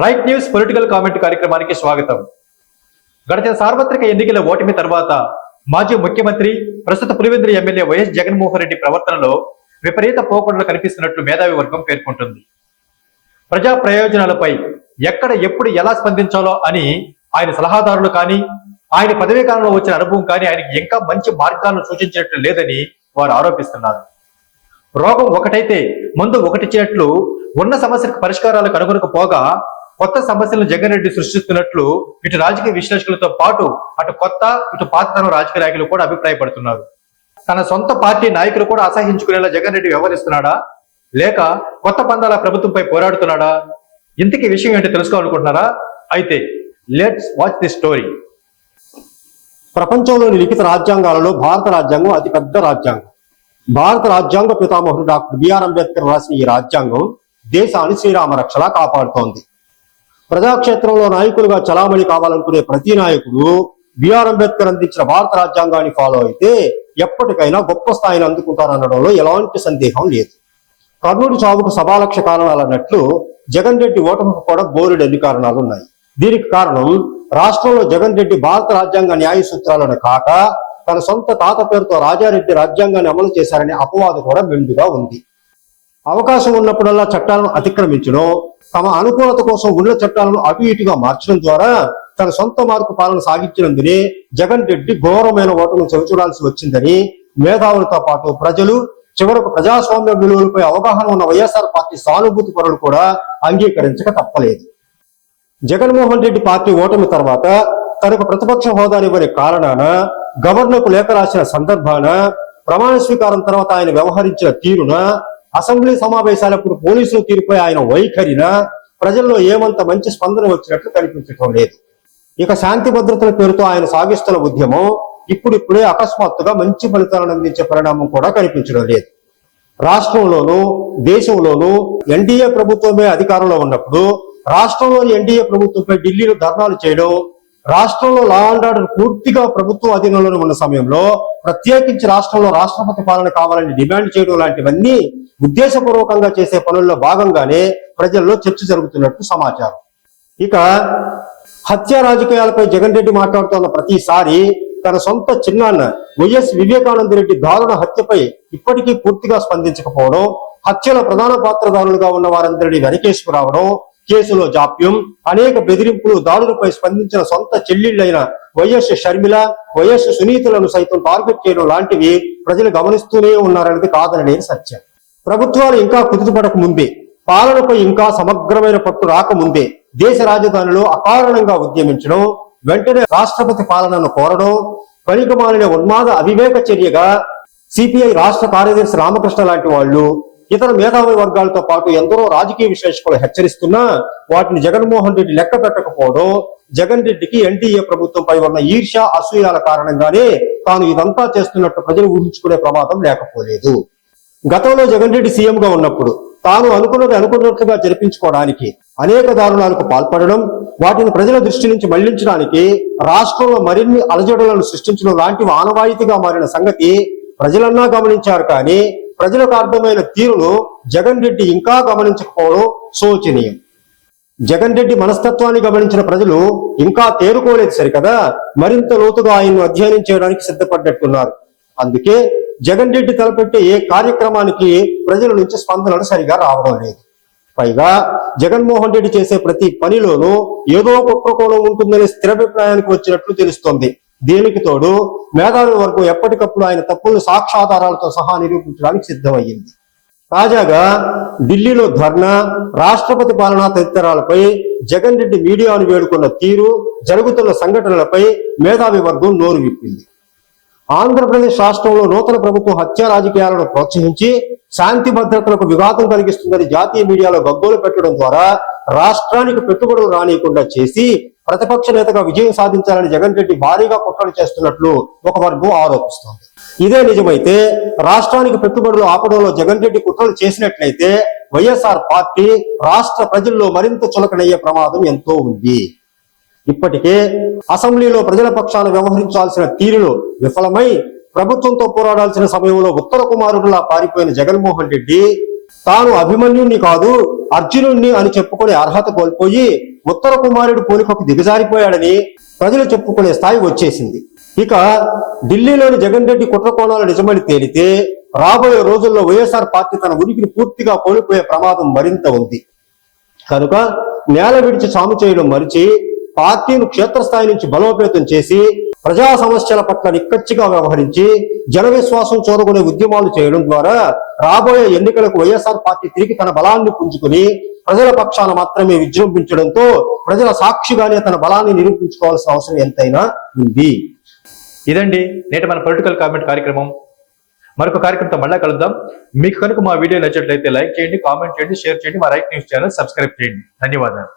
Right news political comment కార్యక్రమానికి స్వాగతం. గడిచిన సార్వత్రిక ఎన్నికల ఓటమి తర్వాత మాజీ ముఖ్యమంత్రి ప్రస్తుత పులివెందుల ఎమ్మెల్యే వైఎస్ జగన్మోహన్ రెడ్డి ప్రవర్తనలో విపరీత పోకడలు కనిపిస్తున్నట్లు మేధావి వర్గం పేర్కొంటుంది. ప్రజా ప్రయోజనాలపై ఎక్కడ ఎప్పుడు ఎలా స్పందించాలో అని ఆయన సలహాదారులు కానీ ఆయన పదవీ కాలంలో వచ్చిన అనుభవం కానీ ఆయనకి ఇంకా మంచి మార్గాలను సూచించినట్లు లేదని వారు ఆరోపిస్తున్నారు. రోగం ఒకటైతే మందు ఒకటిచ్చినట్లు ఉన్న సమస్యలకు పరిష్కారాలు కనుగొనకపోగా కొత్త సమస్యలను జగన్ రెడ్డి సృష్టిస్తున్నట్లు ఇటు రాజకీయ విశ్లేషకులతో పాటు అటు కొత్త ఇటు పాతతరం రాజకీయ నాయకులు కూడా అభిప్రాయపడుతున్నారు. తన సొంత పార్టీ నాయకులు కూడా అసహించుకునేలా జగన్ రెడ్డి వ్యవహరిస్తున్నాడా లేక కొత్త పందాల ప్రభుత్వంపై పోరాడుతున్నాడా? ఇంతకీ విషయం ఏంటో తెలుసుకోవాలనుకుంటున్నారా? అయితే లెట్స్ వాచ్ ది స్టోరీ. ప్రపంచంలోని లిఖిత రాజ్యాంగాలలో భారత రాజ్యాంగం అతిపెద్ద రాజ్యాంగం. భారత రాజ్యాంగ పితామహుడు డాక్టర్ బిఆర్ అంబేద్కర్ రాసిన ఈ రాజ్యాంగం దేశాన్ని శ్రీరామ రక్షలా కాపాడుతోంది. ప్రజాక్షేత్రంలో నాయకులుగా చలామణి కావాలనుకునే ప్రతి నాయకుడు బిఆర్ అంబేద్కర్ అందించిన భారత రాజ్యాంగాన్ని ఫాలో అయితే ఎప్పటికైనా గొప్ప స్థాయిని అందుకుంటారనడంలో ఎలాంటి సందేహం లేదు. కర్ణుడి చావుకు సభాలక్ష కారణాలు అన్నట్లు జగన్ రెడ్డి ఓటమికి కూడా బోలెడు ఎన్ని కారణాలు ఉన్నాయి. దీనికి కారణం రాష్ట్రంలో జగన్ రెడ్డి భారత రాజ్యాంగ న్యాయ సూత్రాలను కాక తన సొంత తాత పేరుతో రాజారెడ్డి రాజ్యాంగాన్ని అమలు చేశారనే అపవాదు కూడా మెండుగా ఉంది. అవకాశం ఉన్నప్పుడల్లా చట్టాలను అతిక్రమించడం, తమ అనుకూలత కోసం ఉన్న చట్టాలను అటు ఇటుగా మార్చడం ద్వారా తన సొంత మార్పు పాలన సాగించినందునే జగన్ రెడ్డి ఘోరమైన ఓటమిని చవిచూడాల్సి వచ్చిందని మేధావులతో పాటు ప్రజలు, చివరకు ప్రజాస్వామ్య విలువలపై అవగాహన ఉన్న వైఎస్ఆర్ పార్టీ సానుభూతి పరులు కూడా అంగీకరించక తప్పలేదు. జగన్మోహన్ రెడ్డి పార్టీ ఓటమి తర్వాత తనకు ప్రతిపక్ష హోదానివ్వని కారణాన, గవర్నర్కు లేఖ రాసిన సందర్భాన, ప్రమాణ స్వీకారం తర్వాత ఆయన వ్యవహరించిన తీరున, అసెంబ్లీ సమావేశాలప్పుడు పోలీసుల తీరుపై ఆయన వైఖరిన ప్రజల్లో ఏమంత మంచి స్పందన వచ్చినట్లు కనిపించడం లేదు. ఇక శాంతి భద్రతల పేరుతో ఆయన సాగిస్తున్న ఉద్యమం ఇప్పుడిప్పుడే అకస్మాత్తుగా మంచి ఫలితాలను అందించే పరిణామం కూడా కనిపించడం లేదు. రాష్ట్రంలోనూ దేశంలోనూ ఎన్డీఏ ప్రభుత్వమే అధికారంలో ఉన్నప్పుడు రాష్ట్రంలోని ఎన్డీఏ ప్రభుత్వంపై ఢిల్లీలో ధర్నాలు చేయడం, రాష్ట్రంలో లా అండ్ ఆర్డర్ పూర్తిగా ప్రభుత్వం అధీనంలోనే ఉన్న సమయంలో ప్రత్యేకించి రాష్ట్రంలో రాష్ట్రపతి పాలన కావాలని డిమాండ్ చేయడం లాంటివన్నీ ఉద్దేశపూర్వకంగా చేసే పనుల్లో భాగంగానే ప్రజల్లో చర్చ జరుగుతున్నట్టు సమాచారం. ఇక హత్య రాజకీయాలపై జగన్ రెడ్డి మాట్లాడుతున్న ప్రతిసారి తన సొంత చిన్నాన్న వైఎస్ వివేకానంద రెడ్డి దారుణ హత్యపై ఇప్పటికీ పూర్తిగా స్పందించకపోవడం, హత్యల ప్రధాన పాత్రదారులుగా ఉన్న వారందరినీ వెనకేసుకురావడం, కేసులో జాప్యం, అనేక బెదిరింపులు, దాడులపై స్పందించిన సొంత చెల్లెళ్ళైన వైఎస్ షర్మిల, వైఎస్ సునీతలను సైతం టార్గెట్ చేయడం లాంటివి ప్రజలు గమనిస్తూనే ఉన్నారనేది కాదనలేని సత్యం. ప్రభుత్వాలు ఇంకా కుదుటపడక ముందే, పాలనపై ఇంకా సమగ్రమైన పట్టు రాకముందే దేశ రాజధానిలో అకారణంగా ఉద్యమించడం, వెంటనే రాష్ట్రపతి పాలనను కోరడం పనికిమాలిన ఉన్మాద అవివేక చర్యగా సిపిఐ రాష్ట్ర కార్యదర్శి రామకృష్ణ లాంటి వాళ్ళు, ఇతర మేధావి వర్గాలతో పాటు ఎందరో రాజకీయ విశ్లేషకులు హెచ్చరిస్తున్నా వాటిని జగన్మోహన్ రెడ్డి లెక్క పెట్టకపోవడం, జగన్ రెడ్డికి ఎన్డీఏ ప్రభుత్వంపై ఉన్న ఈర్ష్య, అసూయాల కారణంగానే తాను ఇదంతా చేస్తున్నట్టు ప్రజలు ఊహించుకునే ప్రమాదం లేకపోలేదు. గతంలో జగన్ రెడ్డి సీఎంగా ఉన్నప్పుడు తాను అనుకున్నది అనుకున్నట్లుగా జరిపించుకోవడానికి అనేక దారుణాలకు పాల్పడడం, వాటిని ప్రజల దృష్టి నుంచి మళ్లించడానికి రాష్ట్రంలో మరిన్ని అలజడులను సృష్టించడం లాంటివి ఆనవాయితీగా మారిన సంగతి ప్రజలన్నా గమనించారు. కానీ ప్రజలకు అర్థమైన తీరును జగన్ రెడ్డి ఇంకా గమనించకపోవడం శోచనీయం. జగన్ రెడ్డి మనస్తత్వాన్ని గమనించిన ప్రజలు ఇంకా తేరుకోలేదు సరికదా, మరింత లోతుగా ఆయన్ను అధ్యయనం చేయడానికి సిద్ధపడ్డట్టున్నారు. అందుకే జగన్ రెడ్డి తలపెట్టే ఏ కార్యక్రమానికి ప్రజల నుంచి స్పందనలు సరిగా రావడం లేదు. పైగా జగన్మోహన్ రెడ్డి చేసే ప్రతి పనిలోనూ ఏదో కుట్రకోణం ఉంటుందనే స్థిరాభిప్రాయానికి వచ్చినట్లు తెలుస్తోంది. దీనికి తోడు మేధావి వర్గం ఎప్పటికప్పుడు ఆయన తప్పులను సాక్ష్యాధారాలతో సహా నిరూపించడానికి సిద్ధమయ్యింది. తాజాగా ఢిల్లీలో ధర్నా, రాష్ట్రపతి పాలనా తదితరాలపై జగన్ రెడ్డి మీడియాను వేడుకున్న తీరు, జరుగుతున్న సంఘటనలపై మేధావి వర్గం నోరు విప్పింది. ఆంధ్రప్రదేశ్ రాష్ట్రంలో నూతన ప్రభుత్వం హత్య రాజకీయాలను ప్రోత్సహించి శాంతి భద్రతలకు విఘాతం కలిగిస్తుందని జాతీయ మీడియాలో గగ్గోలు పెట్టడం ద్వారా రాష్ట్రానికి పెట్టుబడులు రానియకుండా చేసి ప్రతిపక్ష నేతగా విజయం సాధించాలని జగన్ రెడ్డి భారీగా కుట్రలు చేస్తున్నట్లు ఒక వర్గం ఆరోపిస్తోంది. ఇదే నిజమైతే రాష్ట్రానికి పెట్టుబడులు ఆపడంలో జగన్ రెడ్డి కుట్రలు చేసినట్లయితే వైఎస్ఆర్ పార్టీ రాష్ట్ర ప్రజల్లో మరింత చులకనయ్యే ప్రమాదం ఎంతో ఉంది. ఇప్పటికే అసెంబ్లీలో ప్రజల పక్షాన వ్యవహరించాల్సిన తీరులో విఫలమై ప్రభుత్వంతో పోరాడాల్సిన సమయంలో ఉత్తర కుమారుడులా పారిపోయిన జగన్మోహన్ రెడ్డి తాను అభిమన్యుణ్ణి కాదు అర్జునుణ్ణి అని చెప్పుకునే అర్హత కోల్పోయి ఉత్తర కుమారుడు పోలికకు దిగజారిపోయాడని ప్రజలు చెప్పుకునే స్థాయి వచ్చేసింది. ఇక ఢిల్లీలోని జగన్ రెడ్డి కుట్రకోణాలు నిజమని తేలితే రాబోయే రోజుల్లో వైఎస్ఆర్ పార్టీ తన ఉనికిని పూర్తిగా కోల్పోయే ప్రమాదం మరింత ఉంది. కనుక నేల విడిచి సాము చేయడం మరిచి పార్టీని క్షేత్రస్థాయి నుంచి బలోపేతం చేసి ప్రజా సమస్యల పట్ల నిక్కచ్చిగా వ్యవహరించి జన విశ్వాసం చూరగొనే ఉద్యమాలు చేయడం ద్వారా రాబోయే ఎన్నికలకు వైఎస్ఆర్ పార్టీ తిరిగి తన బలాన్ని పుంజుకుని ప్రజల పక్షాన మాత్రమే విజృంభించడంతో ప్రజల సాక్షిగానే తన బలాన్ని నిరూపించుకోవాల్సిన అవసరం ఎంతైనా ఉంది. ఇదండి నేటి మన పొలిటికల్ కామెంట్ కార్యక్రమం. మరొక కార్యక్రమంతో మళ్ళా కలుద్దాం. మీకు కనుక మా వీడియో నచ్చినట్లయితే లైక్ చేయండి, కామెంట్ చేయండి, షేర్ చేయండి. మా రైట్ న్యూస్ ఛానల్ సబ్స్క్రైబ్ చేయండి. ధన్యవాదాలు.